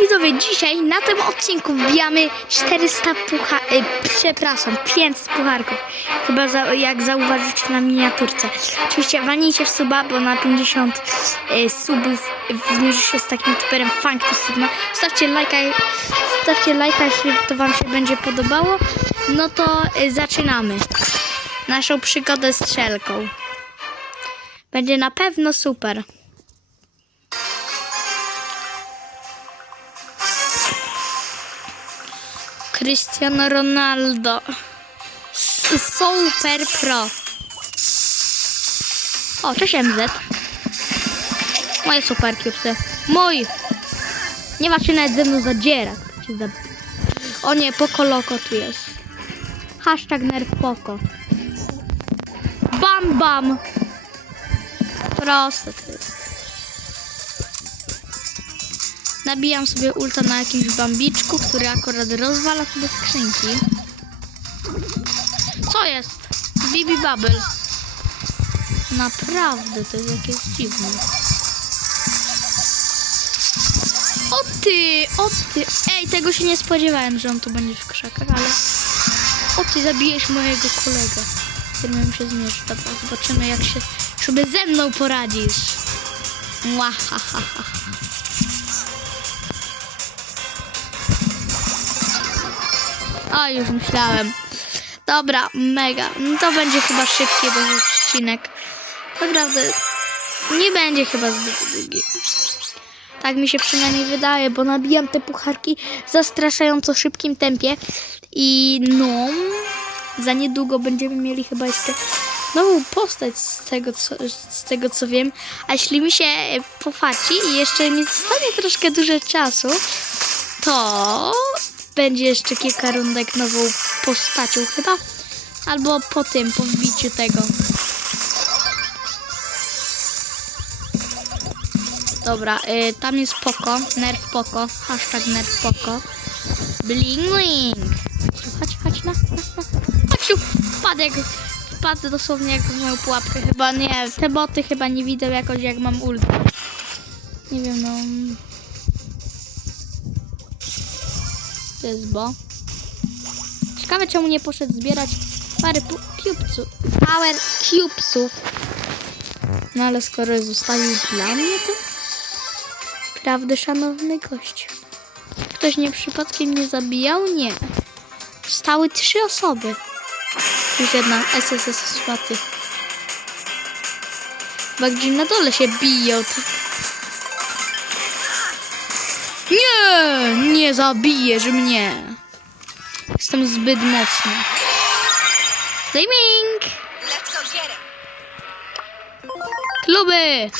widzowie, dzisiaj na tym odcinku wbijamy 400 pucha... Y, przepraszam, 500 pucharków. Chyba za, jak zauważycie na miniaturce. Oczywiście walnijcie w suba, bo na 50 y, subów zmierzy się z takim typerem Funk to Sigma. Stawcie lajka, stawcie lajka, jeśli to wam się będzie podobało. No to y, zaczynamy naszą przygodę z strzelką. Będzie na pewno super. Cristiano Ronaldo. Super Pro. O, cześć MZ. Moje super cubesy. Mój! Nie ma się nawet ze mną zadzierać. Za- O nie, Poko Loko tu jest. Hashtag nerf Poko. Bam bam! Proste to jest. Nabijam sobie ulta na jakimś bambiczku, który akurat rozwala sobie skrzynki. Co jest? Bibi Bubble. Naprawdę, to jest jakieś dziwne. O ty, o ty. Ej, tego się nie spodziewałem, że on tu będzie w krzakach, ale... O ty, zabijesz mojego kolegę. Z się zmierzysz. Dobra, zobaczymy jak się sobie ze mną poradzisz. Mwahaha. O, już myślałem. Dobra, mega. No to będzie chyba szybki ten odcinek. Naprawdę nie będzie chyba zbyt długi. Tak mi się przynajmniej wydaje, bo nabijam te pucharki w zastraszająco szybkim tempie. I no, za niedługo będziemy mieli chyba jeszcze nową postać z tego, co, z tego co wiem. A jeśli mi się pofaci i jeszcze mi zostanie troszkę dużo czasu, to będzie jeszcze kilka rundek nową postacią chyba. Albo po tym, po wbiciu tego. Dobra, y, tam jest Poko, nerf Poko, hashtag nerf Poko. Bling bling. Chodź, chodź, na, na, na. Chodź wpadł jak, wpadł dosłownie jak w moją pułapkę. Chyba nie, te boty chyba nie widzą jakoś jak mam ult. Nie wiem, no... To jest bo. Ciekawe czemu nie poszedł zbierać parę pu- cubesów. Power cubesów. No ale skoro zostawił dla mnie to... Prawdę, szanowny gość. Ktoś nie przypadkiem nie zabijał? Nie. Stały trzy osoby. Już jedna SSS słaty. Chyba gdzie na dole się biją. Tak. Nie! Zabijesz mnie! Jestem zbyt mocny. Flaming! Kluby!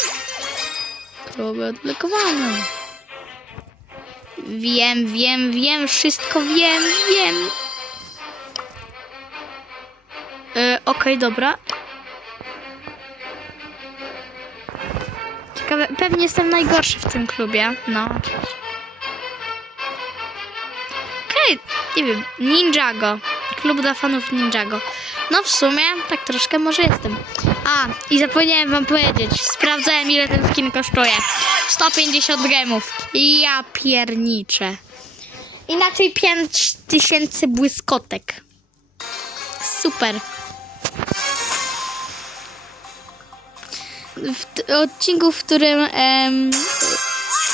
Kluby odblokowane. Wiem, wiem, wiem, wszystko wiem, wiem. E, Okej, dobra. Ciekawe, pewnie jestem najgorszy w tym klubie. No, oczywiście. Nie wiem, Ninjago. Klub dla fanów Ninjago. No w sumie, tak troszkę może jestem. A, i zapomniałem wam powiedzieć. Sprawdzałem ile ten skin kosztuje. 150 gemów. Ja pierniczę. Inaczej 5000 błyskotek. Super. W odcinku, w którym em,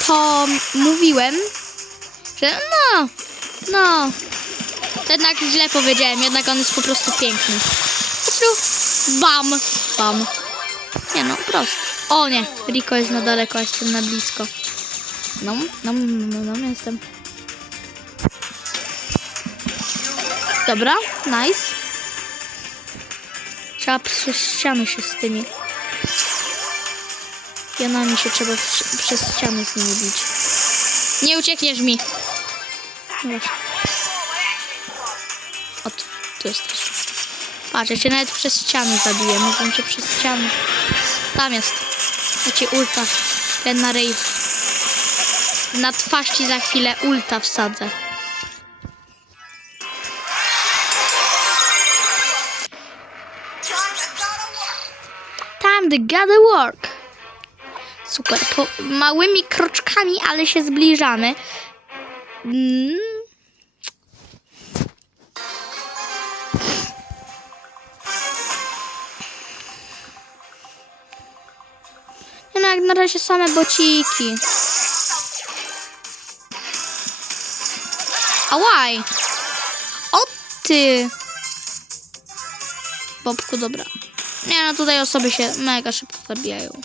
to mówiłem, że no, no, jednak źle powiedziałem, jednak on jest po prostu piękny. Bam, bam. Nie no, prosto. O nie, Rico jest na daleko, jestem na blisko. No, no, no, no, jestem. Dobra, nice. Trzeba przez ściany się z tymi. Pionami się trzeba przez ściany z nimi bić. Nie uciekniesz mi. No. O, tu, tu jesteś. Patrz, ja cię nawet przez ściany zabiję. Mogę cię przez ściany. Tam jest. Ja ci ulta. Ten na. Na twarz ci za chwilę ulta wsadzę. Time to gotta work. Super. Po, małymi kroczkami, ale się zbliżamy. Mm. No, jak na razie same bociki. Ałaj! O ty! Bobku, dobra. Nie no, tutaj osoby się mega szybko zabijają.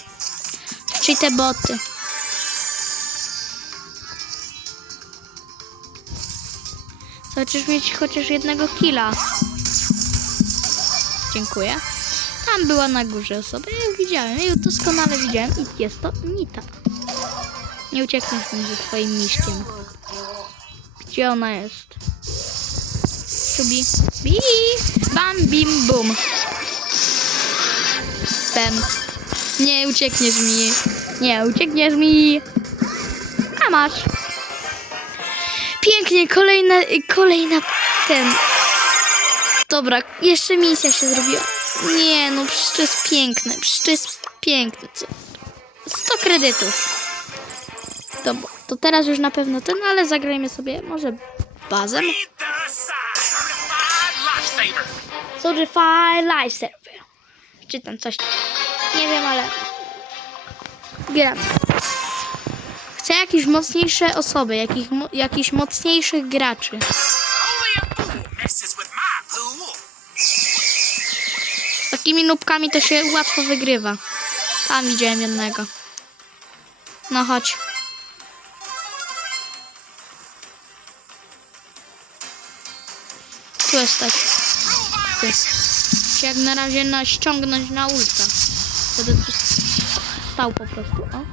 Czyli te boty. Chcesz mieć chociaż jednego killa. Dziękuję. Tam była na górze osoba. Ja ją widziałem. Ja ją doskonale widziałem. I jest to Nita. Nie uciekniesz mi ze swoim miśkiem. Gdzie ona jest? Subi. Bi! Bam, bim, bum. Bam. Nie uciekniesz mi. Nie uciekniesz mi. A masz. Pięknie, kolejna, kolejna ten. Dobra, jeszcze misja się zrobiła. Nie, no przecież to jest piękne, przecież to jest piękne. Co? 100 kredytów. Dobra, to teraz już na pewno ten, ale zagrajmy sobie może bazem. Certified lifesaver. Czy tam coś. Nie wiem, ale. Bieram. Chcę jakieś mocniejsze osoby, jakich, jakichś mocniejszych graczy. Takimi nubkami to się łatwo wygrywa. Tam widziałem jednego. No chodź. Tu jesteś. Ty. Jak na razie na ściągnąć na ulta. Wtedy tu stał po prostu, o.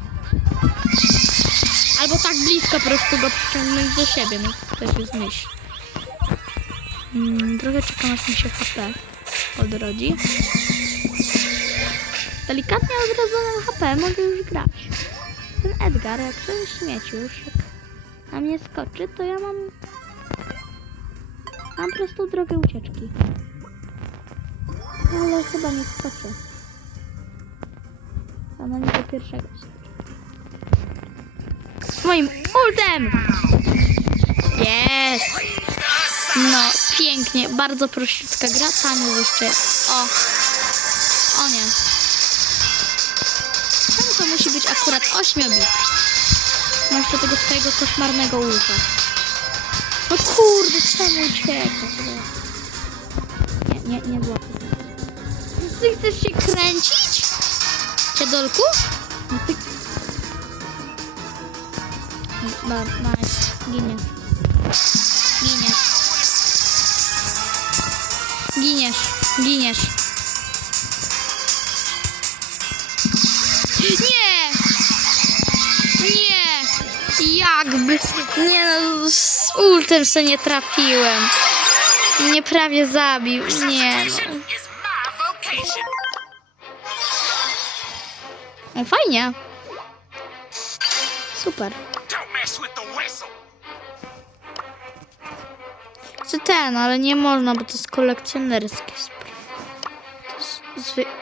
Albo tak blisko po prostu go przyciągnąć do siebie, no to jest myśl. Mm, trochę czekam aż mi się HP odrodzi. Delikatnie odrodzonym HP mogę już grać. Ten Edgar, jak ten śmieciusz, jak na mnie skoczy, to ja mam... Mam prostą drogę ucieczki. Ale chyba nie skoczę. A na niego pierwszego skoczę. Moim ultem! Jest! No, pięknie. Bardzo prościutka gra. Tam jeszcze... O! O nie. Czemu to musi być akurat 8 bit? Masz do tego swojego koszmarnego ulta. No kurde, czemu uciekasz? Nie, nie, nie złapię. Ty chcesz się kręcić? Ciedolku? No ty... No, nice. Ginie. Giniesz. Giniesz. Giniesz. Nie! Nie! Jakby. Nie no, z ultem se nie trafiłem. Mnie prawie zabił. Nie no. Fajnie. Super. Ten, ale nie można, bo to jest kolekcjonerskie. To jest.